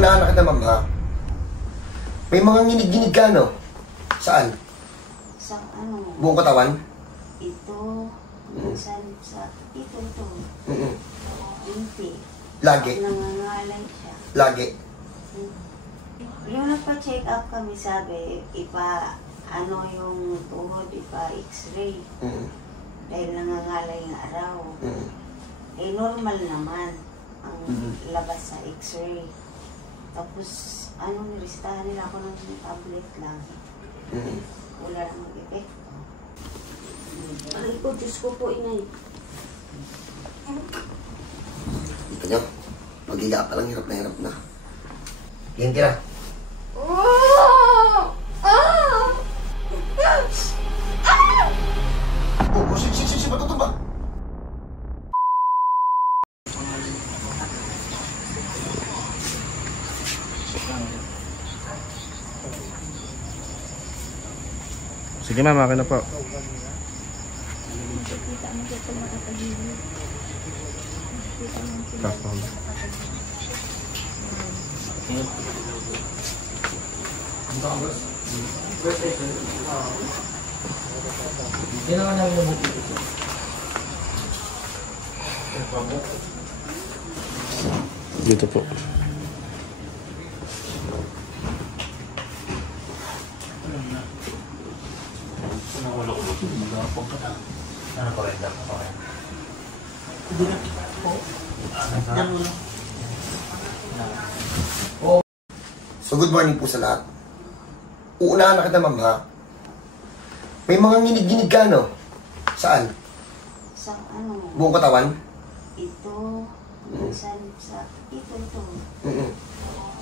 Uunahan na kita, ma'am, ha? May mga nginig-ginig ka, no? Saan? Sa ano? Buong katawan? Ito. Minsan sa ito. Hindi. Lagi? Nangangalay siya. Lagi? Yung nagpa-check up kami, sabi, ano yung tuhod, x-ray. Dahil nangangalay nga araw. Eh, normal naman ang labas sa x-ray. Tapos, niristahan nila ako ng tablet lang. Wala namang epekto. Ay ko, Diyos ko po, inay. Ito nyo, pag-higa pa lang, hirap na. Yan, tira. Sige, matutumba. Sige ma'am, akin na po. Dito po. So good morning po sa lahat. Uunahan na kita, ma'am, ha? May mga nginig-ginig ka, no? Saan? Sa ano? Buong katawan? Ito. Minsan sa ito.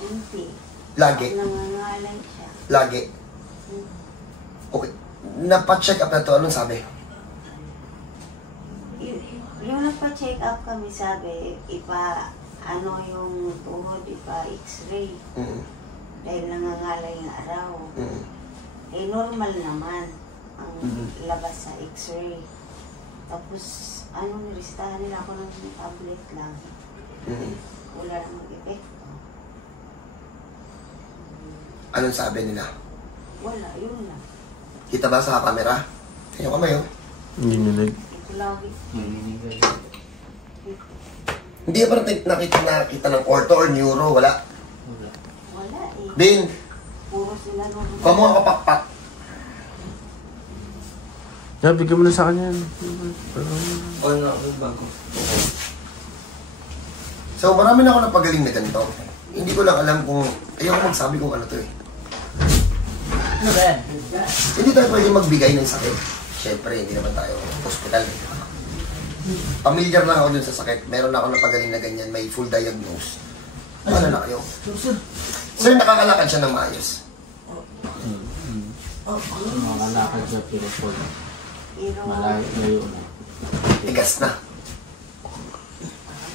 Hindi. Lagi? Nangangalay siya. Lagi? Okay. Napa-check up na to, anong sabi? Yung nagpa-check up kami, sabi, ano yung tuhod, x-ray. Dahil nangangalay nga araw. Eh, normal naman ang labas sa x-ray. Tapos, niristahan nila ako ng tablet lang. Wala namang epekto. Anong sabi nila? Wala, yun lang. Kita ba sa camera? Tingnan kamay, oh. Nginig. Ito lagi. Hindi ba nakita ng ortho or neuro? Wala. Wala eh. Bin, Puro sila nung... kamuha kapakpak. Yeah, bigyan mo na sa kanya yan. Bago. So, marami na ako napagaling na ganito. Hindi ko lang alam kung... Ayoko magsabi kung ano to eh. Ano ba yan? Hindi tayo pwede magbigay ng sakit. Siyempre, hindi naman tayo hospital. Familiar lang ako dun sa sakit. Meron na ako napagaling na ganyan. May full diagnose. Ano na kayo? Sir, nakakalakad siya ng maayos. Makalakad siya pero po. Pero... Malayo na. Tigas na.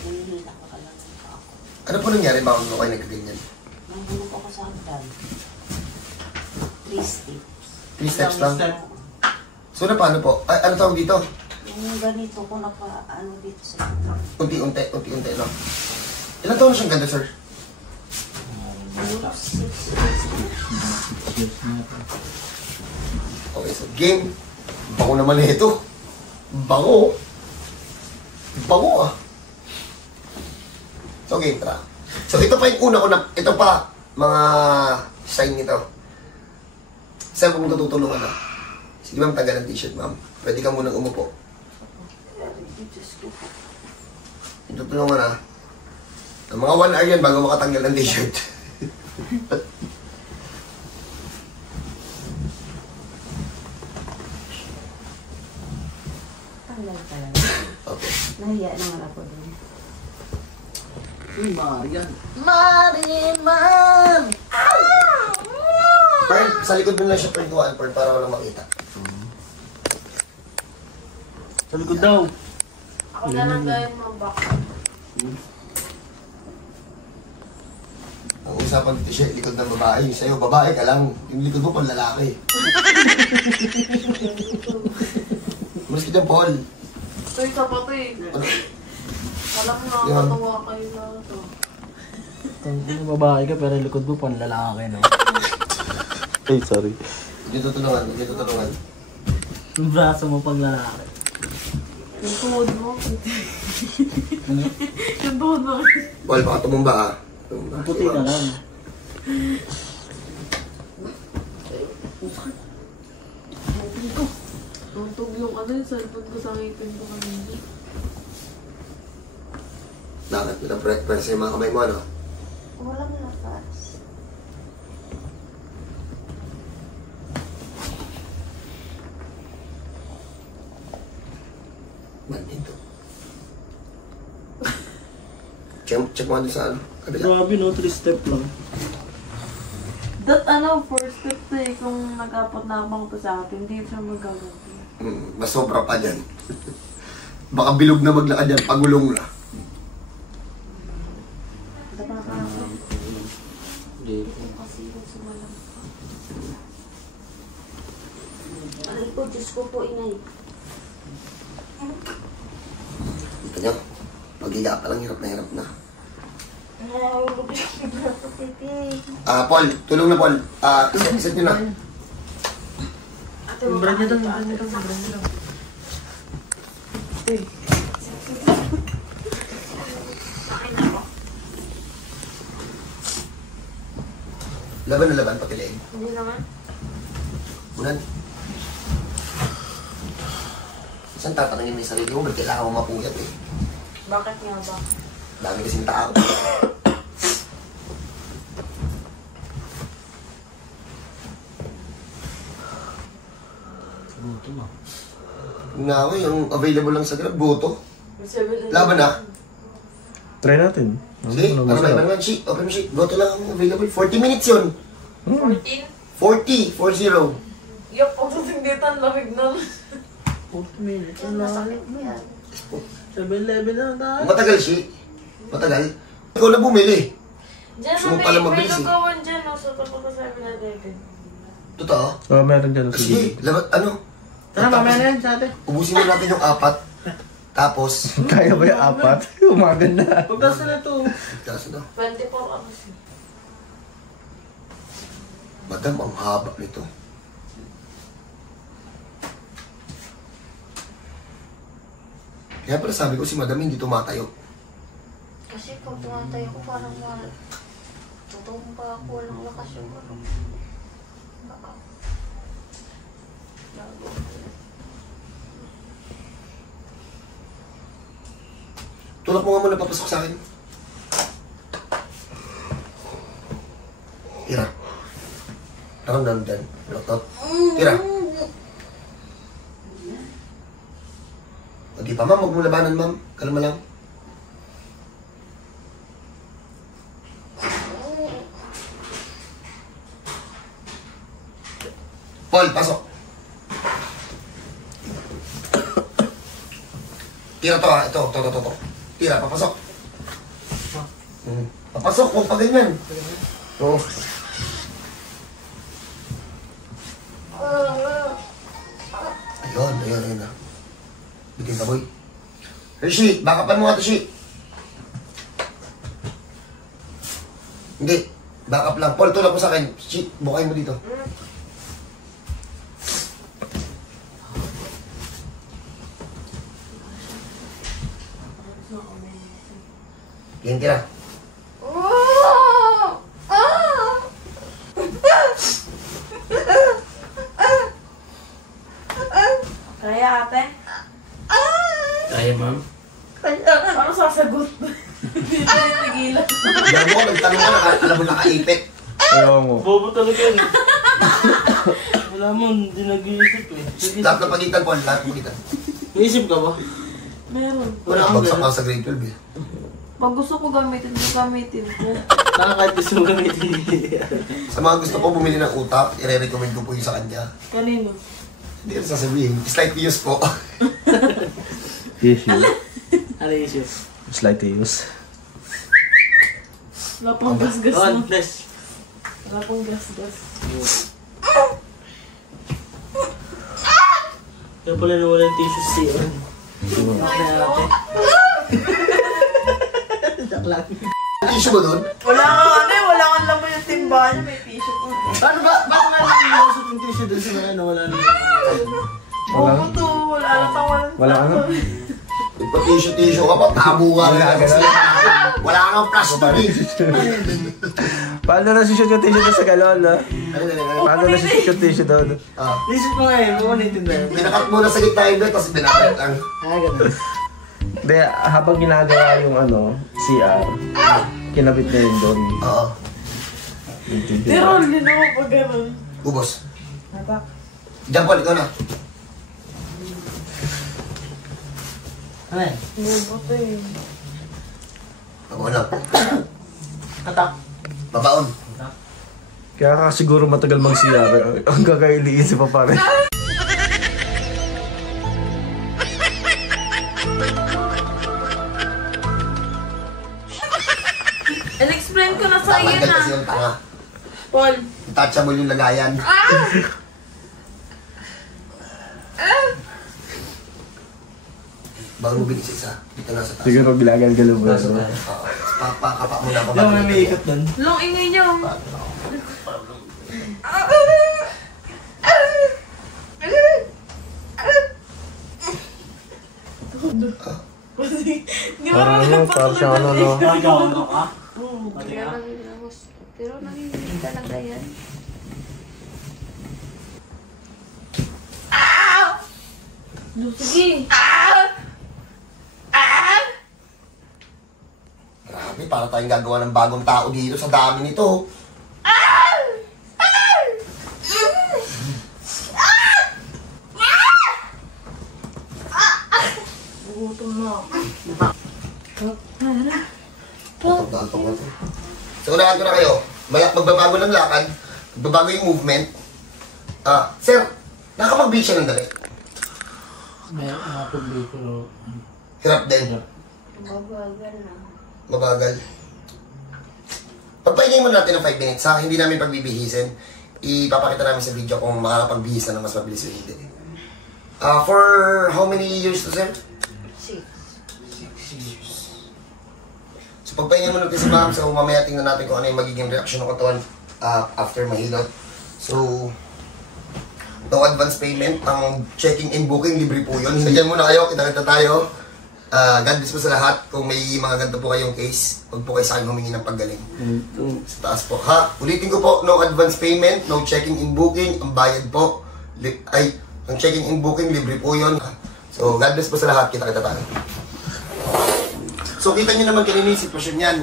Nahihila ko ka lang ako. Ano po nangyari ba kung kayo nagkaganyan? Nahulog ako sa hagdan. 3 steps. 3 steps lang? So, na paano po? Ay, ano tawag dito? Yung ganito ko dito sa ito. Unti-unti lang. Ilan taon na siyang ganda, sir? 6 Okay, so game. Bango naman na ito. Bango. Bango ah. So game, tara. So ito pa yung una ko na, ito pa, mga sign nito. Saan kung tutulungan na? Sige ma'am, tagal ng t-shirt ma'am. Pwede ka munang umupo. Tutulungan na. Ang mga 1 hour yan bago makatanggal ng t-shirt. Tanggal ka lang. Okay. Nahiya naman ako doon. Marian! Marian! Pern, sa likod mo lang siya perintuan, Pern, para walang makita. Sa likod daw. Ako na lang gawin mo back. Ang usapan dito siya, likod ng babae. Sa'yo, babae ka lang. Yung likod mo pang lalaki. Mas kita, Paul. Ito yung kapatid. Ano? Alam mo Yan. nakakatawa kayo na ito. Ang babae ka pero likod mo pang lalaki, no? Ay, sorry. Hindi tutulungan, hindi tutulungan. Yung braso mo pang lalaki. Yung tuhod mo. Yung tuhod mo. Paul, baka tumumba ah. Tumumba. Ang puti ka lang. Tuntog yung ano yung cellphone ko sa ngipin ko kanina. Bakit? Pinapres yung mga kamay mo, ano? Walang lakas. Bandin to. Check mo ano sa ano? Kabila. Grabe, no? 3 step lang. That ano, first step to eh, kung nag-apot na abang to sa atin, hindi siya magagawa. Mas sobra pa dyan. Baka bilog na maglakad yan, pagulong na. Hindi. Kasi yung sumalang. Aray ko, Diyos ko po, ingay. Ito nyo, pag-higa pa lang, hirap na. Nahulog yung braso, titi. Paul, tulong na Paul. Iset nyo na. Ate, brand nyo lang. Laban na laban, pati leeg. Hindi naman. Bunan. Saan tatanungin mo yung sarili mo? Ba't kailangan mo mapuyat eh? Bakit nga ba? Dami kasing tao. Buto mo. Nga ako, yung available lang sa Grab, Goto. Laban na. Try natin. Sige, ano ba? Iban sheet, open sheet. Goto lang ang available. 40 minutes yun. 14? 40, 40. Yup, ang sasinditan, lamig na. 40 minutes. Ang Masakit mo yan. 7-11 na tayo. Matagal, Shi. Matagal. Ikaw na bumili. Diyan Gusto mo na pala may mabilis eh. lugawan dyan, no? Sa tapo ko sabi na David. Totoo? Oh, meron dyan. Sige, labat, ano? Tara, mamaya na yan sa atin. Ubusin na natin yung 4. Tapos, Kaya ba yung 4? Umaga na. Pagkas na to. kaso na. 24 hours. Madam, ang haba nito. Kaya pala sabi ko si Madam hindi tumatayo. Kasi pag tumatay ko, parang wala. Totoo pa ako, walang lakas yung ano. Baka. Tulak mo nga muna papasok sa akin. Tira. Nakamdam dyan. Lotot. Tira. O di pa ma'am, huwag mo labanan ma'am. Kalma lang. Paul, pasok. Tira to ha. Ito. Tira, papasok. Papasok, huwag pa ganyan. Oo. Ayun na. Bitin ka, boy. Rishi, backupan mo nga to, Shi. Hindi. Backup lang. Paul, tulak mo sa akin. Shi, bukay mo dito. Yan, tira. Kaya ate? Kaya, ma'am. Paano sasagot? Hindi tinigilan. Yan mo, nagtanong ka na, alam mo nakaipit. Ayaw mo. Bobo talaga yun. Wala mo, hindi nag-iisip eh. Lahat ng pagitan, Paul. Lahat ng pagitan. May isip ka ba? Meron. Wala kang bagsak pa sa grade 12 eh. Pag gusto ko gamitin ko. Kahit gusto mo gamitin. Sa mga gusto ko bumili ng utak, i-recommend ko po yung sa kanya. Kanino? Hindi ko sasabihin. Slight use po. Issue. Ano yung isip? Slight to use. Wala pang gas-gas Oh, mo. bless. Wala pang gas-gas. Kaya pala nawala yung tissue si Ate. Joke lang. Tissue mo dun? Wala kang ano eh, wala kang laman yung timba niya, may tissue ko. Paano ba? Bakit nga lang yung usap yung tissue dun sa mga ano? Wala naman. Oo to, wala lang Wala ano? Tissue ka pa, tabo ka na. Wala kang plastic eh. Paano na si shoot yung tissue doon sa galon, no? Paano na si shoot yung tissue doon? Ah, Isip ko nga eh, ulitin na yun. binakat mo na sa gitna yung bed, tapos binabalik lang. Ganun. Hindi, habang ginagawa yung ano, CR, kinabit na yun doon. Oo. Tirol din ako pag gano'n. Ubos. Natak. Diyan Paul, ikaw na. Ano yan? Buboto eh. Ako na. Katak. Babaon. Kaya ka siguro matagal mag-CR. Ang kakailiin si Papa rin. In-explain ko na sa iyo Tatanggal na. kasi yung tanga. Paul. Touchable yung lagayan. Bago mo bilis isa. Dito na sa taas. Siguro bilagal-galaw mo. Pasok no? tayo. Oo. Pakapa mo na ako. Yung may ikot dun. Long ingay niyo. Parang ano, parang siya ano, no? Ikaw, ano ka? Kaya nangingilamos. Pero nanginginig talaga yan. Sige. Grabe, para tayong gagawa ng bagong tao dito sa dami nito. Gutom na ako. Pagbago na to. So, unahan ko na kayo. Magbabago ng lakad. Magbabago yung movement. Sir, nakapag-beat siya ng dali. May mga publiko. Hirap din. Mabagal na. Mabagal. Pagpahingin muna natin ng 5 minutes ha. Hindi namin pagbibihisin. Ipapakita namin sa video kung makakapagbihis na ng mas mabilis o hindi. For how many years to, sir? 6. So pagpahingin muna natin si ma'am. So mamaya tingnan natin kung ano yung magiging reaction ng katawan after mahilot. So, no advance payment. Ang checking in booking, libre po yun. So dyan muna kayo. Kita-kita tayo. God bless po sa lahat. Kung may mga ganito po kayong case, huwag po kayo sa akin humingi ng paggaling. Sa taas po. Ha? Ulitin ko po, no advance payment, no checking in booking. Ang bayad po, ang checking in booking, libre po yun. So, God bless po sa lahat. Kita-kita tayo. So, kita nyo naman kanina yung sitwasyon yan.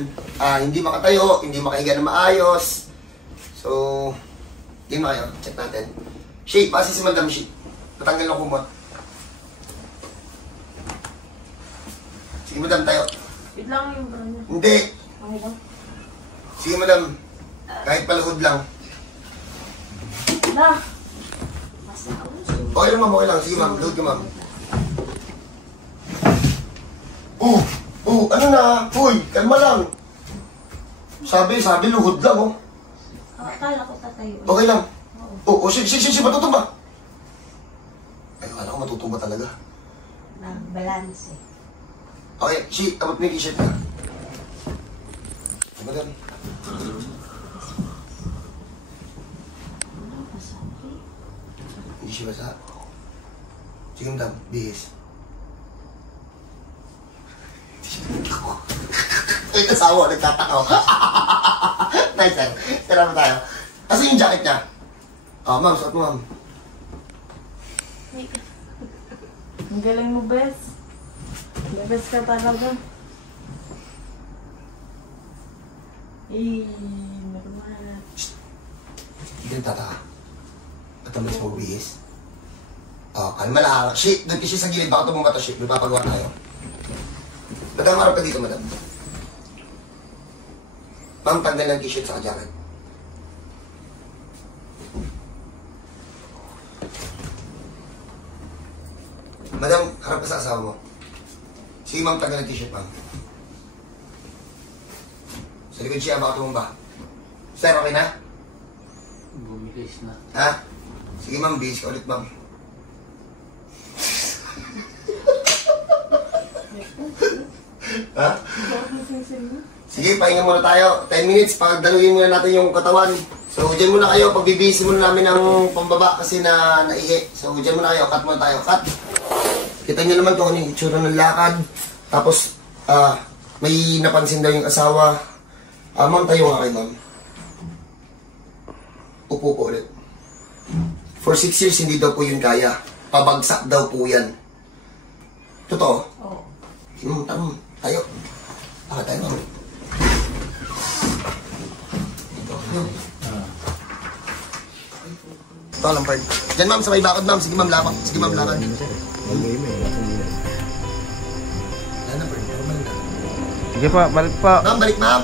Hindi makatayo, hindi makahiga na maayos. So, hindi makayo. Check natin. Shape, pasi si Madam Shape. Natanggal ng kumot. Sige, Madam, tayo. Wait lang yung bra niya. Hindi. Okay ba? Sige, Madam. Kahit palahod lang. Na. Okay lang, ma'am. Okay lang. Sige, ma'am. Load ka, ma'am. Ano na? Uy, kalma lang. Sabi, luhod lang, oh. Akala ko tatayo. Okay lang. Sige, matutumba. Ay, akala ko matutumba talaga. Balance eh. Okay, abot mo yung t-shirt na. Madam. Hindi siya basa. Sige, madam. Bihis. Ay, kasawa. Nagtatakaw. Nice, sir. Tira mo tayo. Kasi yung jacket niya. Ma'am. Suot mo, ma'am. Ang galing mo, Bes. The best ka talaga. Normal. Hindi rin tataka. At ang bilis mo bihis. Kalma lang. Doon kasi sa gilid. Baka tumumba to, may papagawa tayo. Madam, harap ka dito, madam. Ma'am, tanggal ng t-shirt sa jacket. Madam, harap ka sa asawa mo. Sige, ma'am, tanggal ng t-shirt, ma'am. Sa likod siya, baka tumumba. Sir, okay na? Bumikis na. Ha? Sige, ma'am, bihis ka ulit, ma'am. Ha? Sige, pahinga muna tayo. 10 minutes, pagdaluin muna natin yung katawan. So, dyan muna kayo. Pagbibisi muna namin ng pambaba kasi naihi. So, dyan muna kayo. Cut muna tayo. Cut. Kita nyo naman kung ano yung itsura ng lakad. Tapos, may napansin daw yung asawa. Ma'am, tayo nga kayo, ma'am. Upo po ulit. For 6 years, hindi daw po yun kaya. Pabagsak daw po yan. Totoo? Oo. Tayo. Tayo, ma'am. Ito lang, Perd. Diyan, ma'am, sa may bakod, ma'am. Sige, ma'am, lakad. Sige, ma'am, lakad. Sige pa, balik pa. Ma'am, balik, ma'am.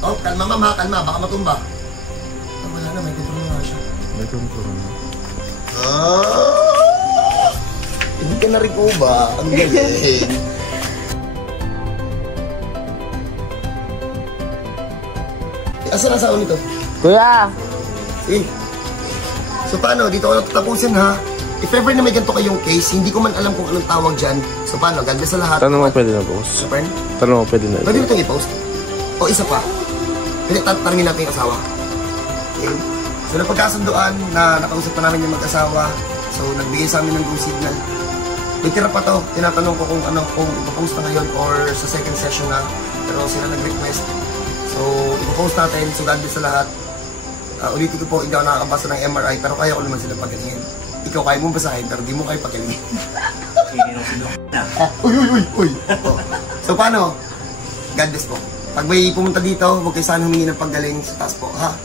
Oh, kalma, ma'am, ha. Kalma. Baka matumba. Wala na, may control na siya. May control na. Hindi ka na rin po ba? Ang galing. Asan ang asawa nito? Kuya! Sige. So paano? Dito ko na tatapusin ha. If ever na may ganito kayong case, hindi ko man alam kung anong tawag dyan. So paano? Ganda sa lahat. Tanong mo pwede na post. So friend? Tanong mo pwede na. Pwede mo itong i-post? O isa pa? Pwede tanongin natin yung asawa. Okay. So napagkasunduan na nakausap pa namin yung mag-asawa. So nagbigay sa amin ng go signal. May tira pa to. Tinatanong ko kung ano, kung ipopost na ngayon or sa second session na. Pero sila nag-request. So ipopost natin. So God bless sa lahat. Ulitin ko po, hindi ako nakakabasa ng MRI, pero kaya ko naman sila pagalingin. Ikaw kaya mong basahin, pero di mo kayo pagalingin. Uy! Oh. So paano? God bless po. Pag may pumunta dito, huwag kayo sana humingi ng paggaling sa taas po, ha?